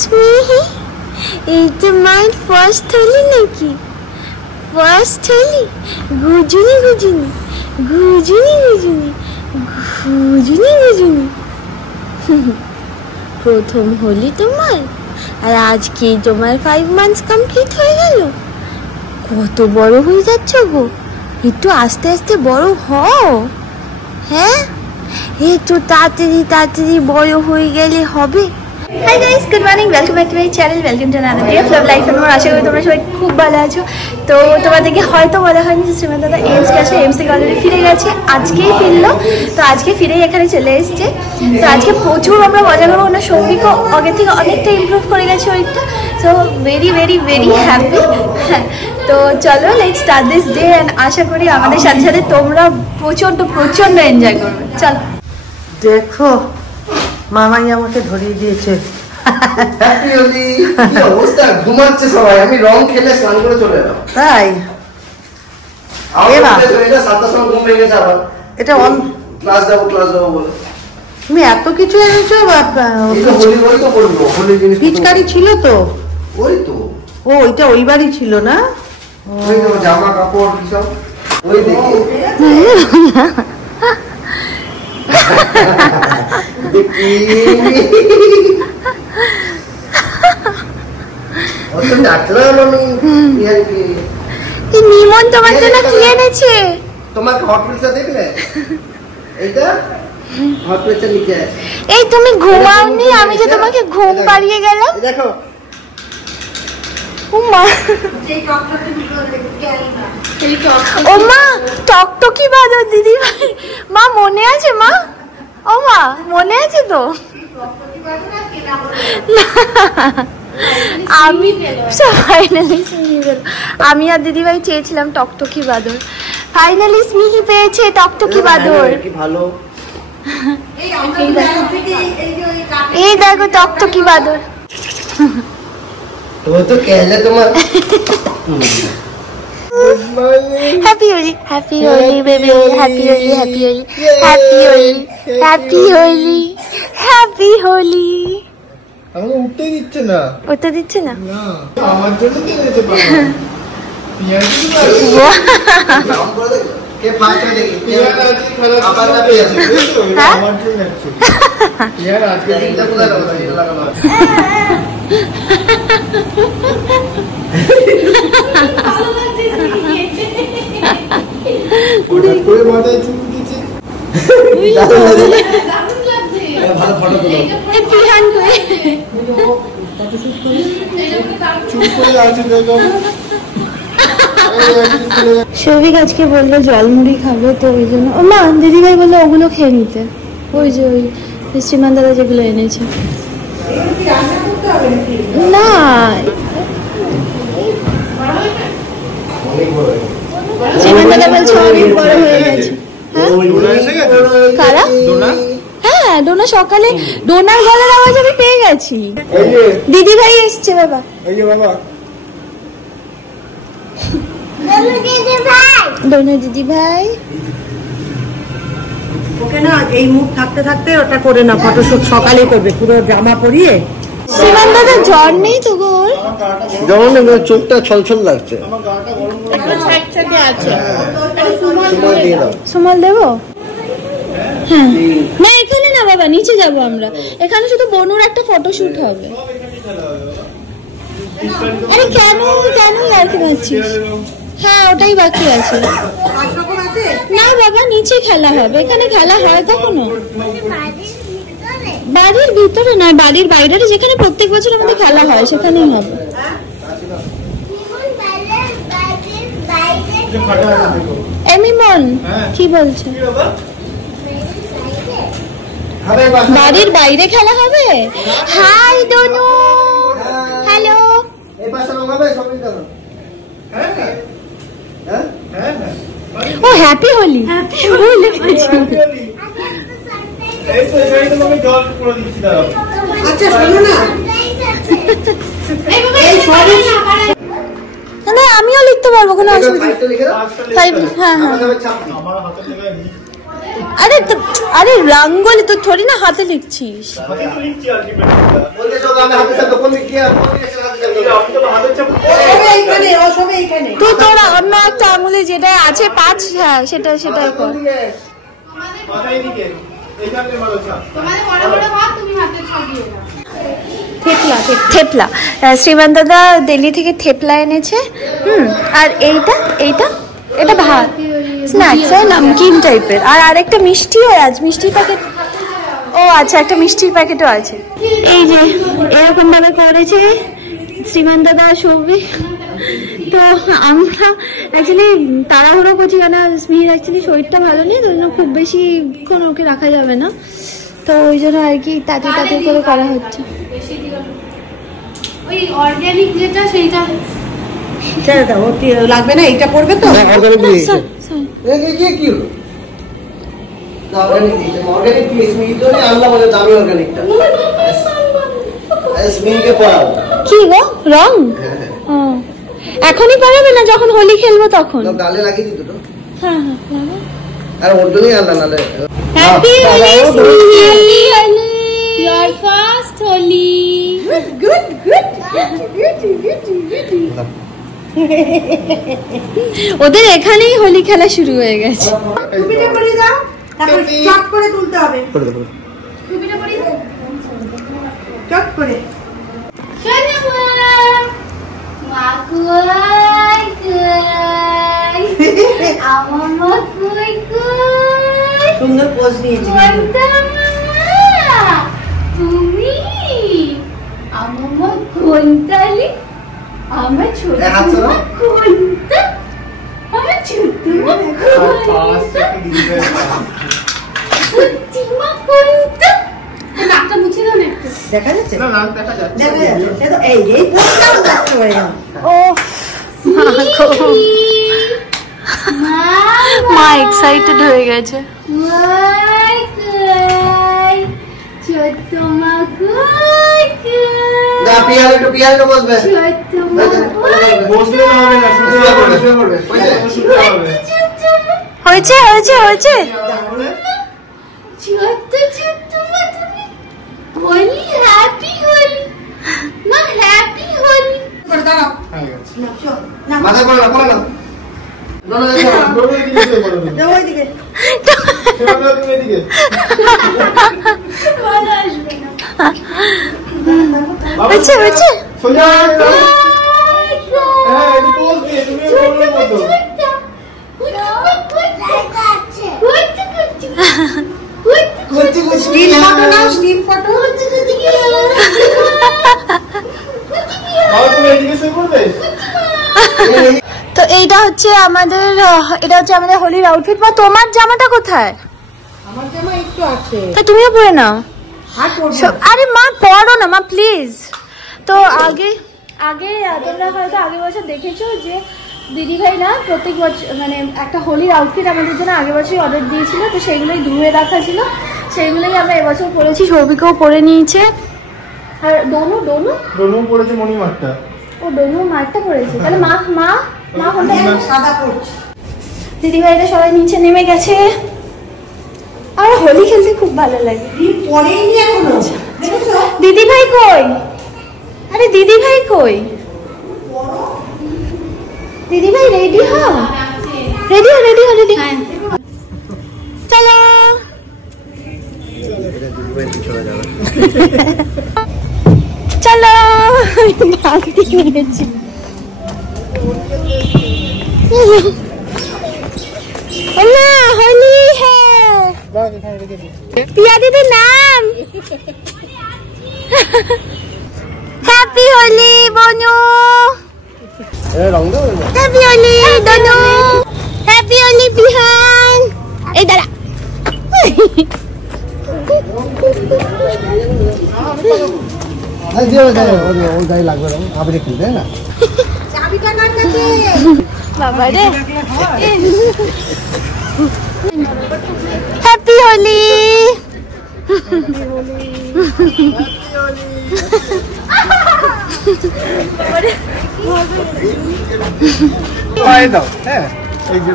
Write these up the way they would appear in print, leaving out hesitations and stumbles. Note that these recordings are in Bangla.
স্মিহি, এই তো মায়ের ফার্স্ট হোলি নাকি? ফার্স্ট হোলি? গুজুনি গুজুনি গুজুনি গুজুনি গুজুনি গুজুনি। প্রথম হোলি তোমার, আর আজকেই তোমার 5 মান্থস কমপ্লিট হয়ে গেল। কত বড় হয়ে যাচ্ছ গো, একটু আস্তে আস্তে বড় হও। হ্যাঁ, একটু তাড়াতাড়ি তাড়াতাড়ি বড় হয়ে গেলে হবে। Hi guys, good morning, welcome back to my channel, welcome to another day of love life. আমার আশা করি তোমরা সবাই খুব ভালো আছো। তো তোমাদেরকে হয়তো বলা হয়নি যে শ্রীমান দাদা এইমস গেছে, এইমস থেকে অলরেডি ফিরে গেছে, আজকেই ফিরলো। তো আজকে ফিরেই এখানে চলে এসছে। তো আজকে প্রচুর আমরা মজা করবো। ওনার সৌভিকও আগের থেকে অনেকটা ইমপ্রুভ করে গেছে ওইটা। So very very very happy. হ্যাঁ, তো চলো let's start this day, and আশা করি আমাদের সাথে সাথে তোমরা প্রচণ্ড প্রচণ্ড এনজয় করবে। চলো। দেখো, মামাই আমাকে ধরিয়ে দিয়েছে। হ্যাপি হোলি। কি অবস্থা, ঘুমাচ্ছে সবাই, আমি রং খেলে স্নান করে চলে এলাম। তাই এটা 7টার সময় ঘুম ভেঙে গেছে আবার। এটা ক্লাস যাবো বলে তুমি এত কিছু এনেছো? হোলি হোলি তো করবো, হোলি জিনিস পিচকারি ছিল তো? ওই তো, ও ওইটা ওই বাড়ি ছিল না? ওই তো জামা কাপড় কি সব ওই দেখি। নিমন তোমার জন্য কি এনেছে? তোমাকে হট প্লেটটা দেখলে? এইটা হট প্লেটটা নিচে আছে। এই তুমি ঘুমাওনি, আমি যে তোমাকে ঘুম পাড়িয়ে গেলাম। দেখো উমা, ও মা, টকটকি বাদর দিদি ভাই, মা মনে আছে? মা, ও মা মনে আছে তো? আমি ফাইনালি আমি আর দিদি ভাই চেয়েছিলাম টকটকি বাদর, ফাইনালি স্মিহি পেয়েছে টকটকি বাদর। এই দেখো টকটকি বাদর। তো কেলে তোমার happy Holi, happy Holi baby, happy Holi, happy Holi, happy Holi, happy Holi, happy Holi. আমাকে উঠতে দিচ্ছে না। উঠতে দিচ্ছে না? না, আমার জন্য কি এনেছে বাবা? পিয়াজ নাম করে দেখো কে ফাঁচা দেখি পিয়াজ আজকে খেলা আবার না পিয়াজ আমার জন্য আছে। পিয়াজ আজকে দিনটা কোথায় লাগানো? এটা লাগানো আছে। ভালো লাগছে পুরো পুরো মাথায় চুল দিচ্ছে। দারুণ লাগছে, ভালো ফটো তোলো। এই পিহান কই সৌভিক আজকে বললো জলমুড়ি খাবে, তো ওই জন্য ও মা দিদিভাই বললো ওগুলো খেয়ে নিতে। ওই যে ওই শ্রীমান দাদা যেগুলো এনেছে। না শ্রীমান দাদা বলছে অনেক বড় হয়ে গেছে। কারা? হ্যাঁ, ডোনা সকালে, ডোনার গলার আওয়াজ আমি পেয়ে গেছি। দিদি ভাই এসছে বাবা। ডোনা দিদি ভাই ওকে না এই মুখ থাকতে থাকতে ওটা করে না, ফটোশুট সকালে করবে পুরো জামা পরিয়ে। শ্রীমান দাদা জ্বর নেই তো গো? যেমন চোখটা ছলছল লাগছে। সুমল দেবো? হ্যাঁ, না এখানে না বাবা, নিচে যাবো আমরা। এখানে শুধু বনুর একটা ফটোশুট হবে। আরে কেন কেন আর কি ভাবছিস? হ্যাঁ, ওটাই বাকি আছে। না বাবা, নিচে খেলা হবে, এখানে খেলা হয় কখনো? বাড়ির ভিতরে না, বাড়ির বাইরে যেখানে প্রত্যেক বছর আমাদের খেলা হয় সেখানেই হবে। এমিমন কি বলছে? বাড়ির বাইরে খেলা হবে? Hi Donu, hello. ও হ্যাপি হোলি, হ্যাপি হোলি। আচ্ছা শোনো না, না আমিও লিখতে পারবো, কোনো অসুবিধা নেই। হ্যাঁ হ্যাঁ, আরে আরে রঙ্গোলি তো থোড়ি না হাতে লিখছিস। তুই তোর অন্য একটা আঙুলে যেটা আছে 5, হ্যাঁ সেটা সেটাই কর। থেপলা শ্রীমান দাদা দিল্লি থেকে থেপলা এনেছে। আর এটা ভাত স্ন্যাক্স নামকিন টাইপের। আর আরেকটা মিষ্টিও আছে, মিষ্টির প্যাকেট। ও আচ্ছা, একটা মিষ্টির প্যাকেটও আছে। এই যে এরকম ভাবে করেছে শ্রীমান দাদা সৌভিক। তো আমরা অ্যাকচুয়ালি তাড়াহুড়ো করছি, কেন স্মির অ্যাকচুয়ালি শরীরটা ভালো নেই, তো জন্য খুব বেশিক্ষণ ওকে রাখা যাবে না, তো ওই জন্য আর কি তাড়াতাড়ি করে করা হচ্ছে। ওই অর্গানিক যেটা সেইটা লাগবে না, এইটা পড়বে তো। কি গো রং? এখনই পড়াবে না, যখন হোলি খেলবো তখন। গালে লাগিয়ে দিত তো। হ্যাঁ হ্যাঁ, আর ওর জন্যই আনলাম, নাহলে happy Holi, your first Holi. Good good. ওদের এখানেই হোলি খেলা শুরু হয়ে গেছে। টুপিটা পরে দাও, তারপর চট করে তুলতে হবে। টুপিটা পরিয়ে দাও, চট করে। শোনো মা কই কই, আমার মা কই কই। সুন্দর পোজ নিয়েছি। তুমি আমার মা কোনতালি, আমার ছোট মা কোনতা, আমার ছোট মা কোনতা, সত্যি মা কোনতা। নাকটা মুছে দাও না একটু। দেখা যাচ্ছে? না, নাক দেখা যাচ্ছে। দেখা যাচ্ছে। এই পোজটাও দেখতে পারি না। ও মা এক্সাইটেড হয়ে গেছে। ছোট্ট মা কই কই, না, পিয়ানো বসবে। ছোট্ট মা বসলে না হবে না, শুয়ে পড়বে। হয়েছে হয়েছে হয়েছে। ছোট্ট ছোট্ট মা তুমি হোলি, হ্যাপি হোলি মা, হ্যাপি হোলি। করে দাঁড়াও। না, মাথায় পড়ে না, পড়ে না। দাও ওইদিকে। হয়েছে হয়েছে। স্টিল ফটো নাও, স্টিল ফটো। তো এইটা হচ্ছে আমাদের হোলির আউটফিট। বা তোমার জামাটা কোথায়? আমার জামা একটু আছে। তা তুমিও পরে নাও। আর পরবো। আরে মা পড়ো না মা প্লিজ। তো আগে তোমরা হয়তো আগের বছর দেখেছো যে দিদিভাই না প্রত্যেক বছর মানে একটা হোলির আউটফিট আমাদের জন্য আগের বছরই অর্ডার দিয়েছিল, তো সেইগুলোই ধুয়ে রাখা ছিল, সেইগুলোই আমরা এবছর পরেছি। সৌভিকও পরে নিয়েছে। আর ডোনু পড়েছে মণিমারটা। ও ডোনু মারটা পড়েছে। তাহলে মা কোনটা? সাদা পড়ছে। দিদিভাইরা সবাই নিচে নেমে গেছে। আমার হোলি খেলতে খুব ভালো লাগে। পরেইনি এখনো, দেখেছো? দিদিভাই কই? আরে দিদিভাই কই? দিদিভাই রেডি হও, রেডি চলো। চলো বালতি নিয়েছি। না হোলি হ্যাঁ, পিয়া দিদি নাম। হ্যাপি হোলি বনু, হ্যাপি হোলি দনু, হ্যাপি হোলি বিহান। এই দাঁড়া। বাবা রে, হ্যাপি হোলি। দাও। হ্যাঁ, এই যে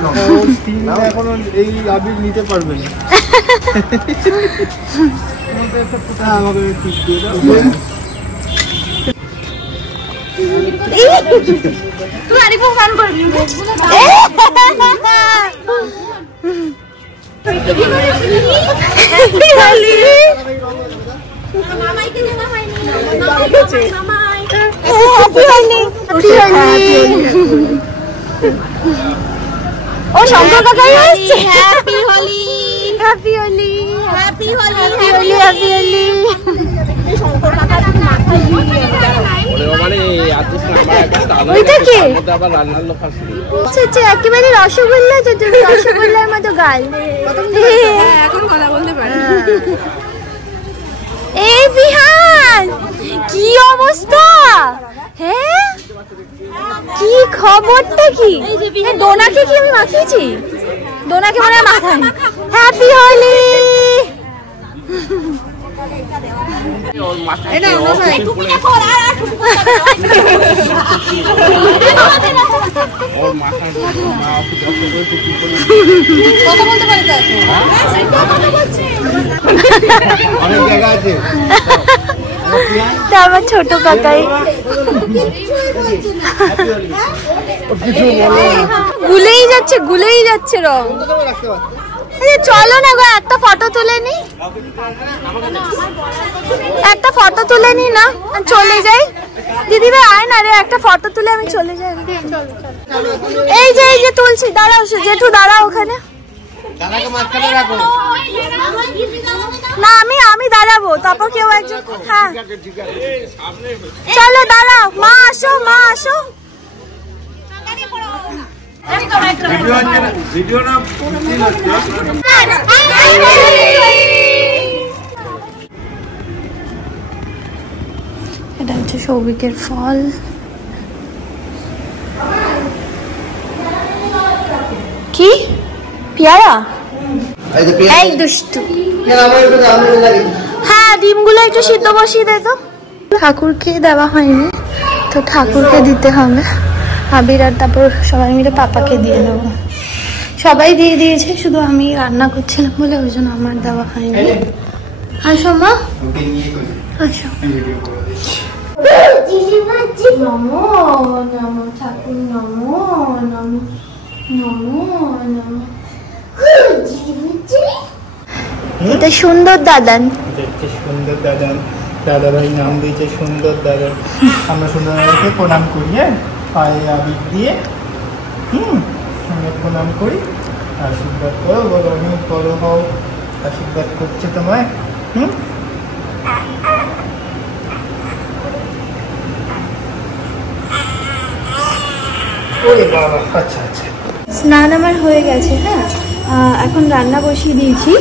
এখনো এই আবির নিতে পারবে না। আমাকে ঠিক দিয়ে দাও। তুই আরিফ ফান করবি ও শঙ্কর কাকাই আসছে। Happy Holi happy Holi happy Holi happy Holi. একেবারে রসগোল্লা, রসগোল্লার মতো গাল। এখন কথা বলতে পারে। এই বিহান কি অবস্থা? হ্যাঁ কি খবরটা কি? ডোনাকে কি আমি মাখিয়েছি? ডোনাকে মনে হয় মাখাই। হ্যাপি হোলি। আমার ছোট কাকাই গুলেই যাচ্ছে রং। চলো না গো একটা ফটো তুলে নি, একটা ফটো তুলে নি না, চলে যাই। দিদি ভাই আয় না রে, একটা ফটো তুলে আমি চলে যাই। এই যে তুলছি, দাঁড়াও জেঠু দাঁড়াও ওখানে। না আমি দাঁড়াবো, তারপর কেউ একজন। হ্যাঁ চলো দাঁড়াও, মা আসো মা আসো। এটা হচ্ছে সৌভিকের ফল। কি পেয়ারা? এই দুষ্টু। হ্যাঁ ডিমগুলো একটু সিদ্ধ বসিয়ে দে তো। ঠাকুরকে দেওয়া হয়নি তো ঠাকুরকে দিতে হবে। আবির আর তারপর সবাই মিলে পাপাকে দিয়ে দেবো। সবাই দিয়ে দিয়েছে, শুধু আমি রান্না করছিলাম বলে ওই জন্য আমার দেওয়া হয়নি। আসো মা আসো। নমো নমো ঠাকুর, নমো নমো নমো নমো। এটা সুন্দর দাদান, সুন্দর দাদান, দাদা ভাই নাম দিয়েছে সুন্দর দাদান। আমরা সুন্দর দাদাকে প্রণাম করি, হ্যাঁ পায়ে আবির দিয়ে আমরা প্রণাম করি। আশীর্বাদ করো, বলো অনেক বড় হও। আশীর্বাদ করছে তোমায়। আচ্ছা আচ্ছা স্নান আমার হয়ে গেছে। হ্যাঁ এখন রান্না বসিয়ে দিয়েছি।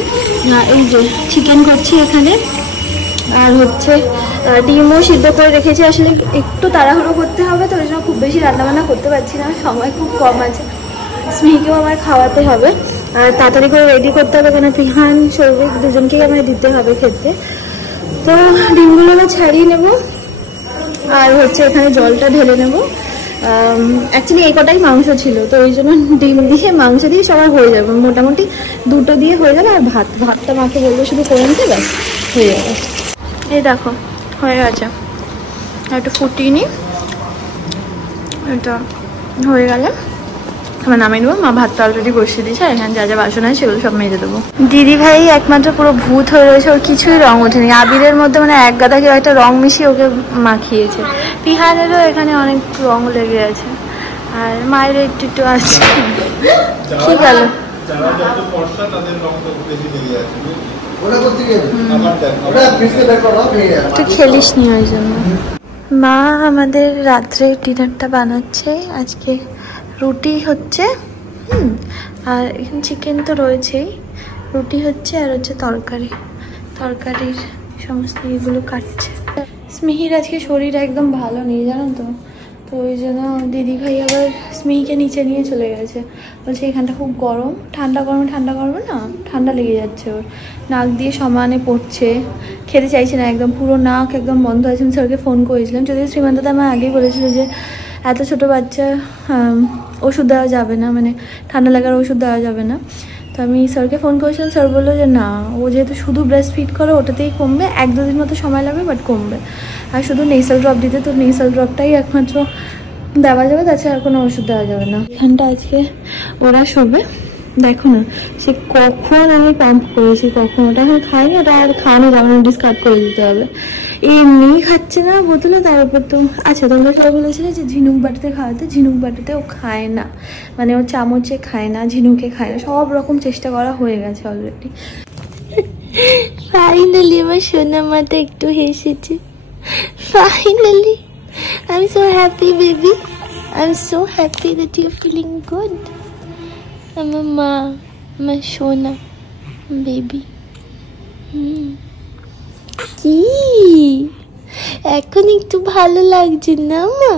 এই যে চিকেন করছি এখানে, আর হচ্ছে ডিমও সিদ্ধ করে রেখেছি। আসলে একটু তাড়াহুড়ো করতে হবে তো ওই জন্য খুব বেশি রান্নাবান্না করতে পারছি না, সময় খুব কম আছে। স্মিকেও আমার খাওয়াতে হবে আর তাড়াতাড়ি করে রেডি করতে হবে, কেন পিহান সৌভিক দুজনকেই আমার দিতে হবে খেতে। তো ডিমগুলো আমি ছাড়িয়ে নেব আর হচ্ছে এখানে জলটা ঢেলে নেব। অ্যাকচুয়ালি এই কটাই মাংস ছিল তো ওই জন্য ডিম দিয়ে মাংস দিয়ে সবার হয়ে যাবে, মোটামুটি দুটো দিয়ে হয়ে যাবে। আর ভাতটা মাকে বলবো শুধু করে নিতে, ব্যাস হয়ে যাবে। এই দেখো হয়ে গেছে, একটু ফুটিয়ে নিই। এটা হয়ে গেলে আমার নামিয়ে নেবো। মা ভাতটা অলরেডি বসিয়ে দিয়েছে, আর এখানে যা যা বাসন আছে সেগুলো সব মেজে দেবো। দিদি ভাই একমাত্র পুরো ভূত হয়ে রয়েছে, ওর কিছুই রং ওঠেনি। আবিরের মধ্যে মানে এক গাদা কেউ একটা রং মিশিয়ে ওকে মাখিয়েছে। পিহানেরও এখানে অনেক রং লেগে আছে, আর মায়ের একটু একটু আসছে। কি গেল তুই খেলিস নি ওই জন্য। মা আমাদের রাত্রে ডিনারটা বানাচ্ছে আজকে। রুটি হচ্ছে আর এখানে চিকেন তো রয়েছেই, রুটি হচ্ছে আর হচ্ছে তরকারির সমস্ত এগুলো কাটছে। স্মিহির আজকে শরীর একদম ভালো নেই জানো তো, তো ওই জন্য দিদিভাই আবার স্মিহিকে নিচে নিয়ে চলে গেছে। বলছে এখানটা খুব গরম, ঠান্ডা গরমে না ঠান্ডা লেগে যাচ্ছে ওর, নাক দিয়ে সমানে পড়ছে, খেতে চাইছে না একদম, পুরো নাক একদম বন্ধ আছে। আমি স্যারকে ফোন করেছিলাম, যদিও শ্রীমন্তদা আমার আগেই বলেছিল যে এত ছোট বাচ্চা ওষুধ দেওয়া যাবে না, মানে ঠান্ডা লাগার ওষুধ দেওয়া যাবে না। তো তো আমি স্যারকে ফোন করেছিলাম, স্যার বললো যে না, ও যেহেতু শুধু ব্রেস্ট ফিড করে ওটাতেই কমবে, 1-2 দিন মতো সময় লাগবে বাট কমবে। আর শুধু নেসাল ড্রপ দিতে, তো নেসাল ড্রপটাই একমাত্র দেওয়া যাবে, তাছাড়া আর কোনো ওষুধ দেওয়া যাবে না। এখানটা আজকে ওরা শোবে, দেখো না সে কখন আমি পাম্প করেছি, কখন ওটা এখন খায়নি, ওটা আর খাওয়ানো যাবে না, ডিসকার্ড করে দিতে হবে। এমনি খাচ্ছে না বোতলে, তার উপর তো আচ্ছা তোমরা সবাই বলেছিলে যে ঝিনুক বাটিতে খাওয়াতে, ঝিনুক বাটিতে ও খায় না, মানে ও চামচে খায় না, ঝিনুকে খায় না, সব রকম চেষ্টা করা হয়ে গেছে অলরেডি। ফাইনালি আমার সোনা মাটা একটু হেসেছে, finally I am so happy baby, I am so happy that you are feeling good. আমার মা, আমার সোনা বেবি। কি এখন একটু ভালো লাগছে না মা?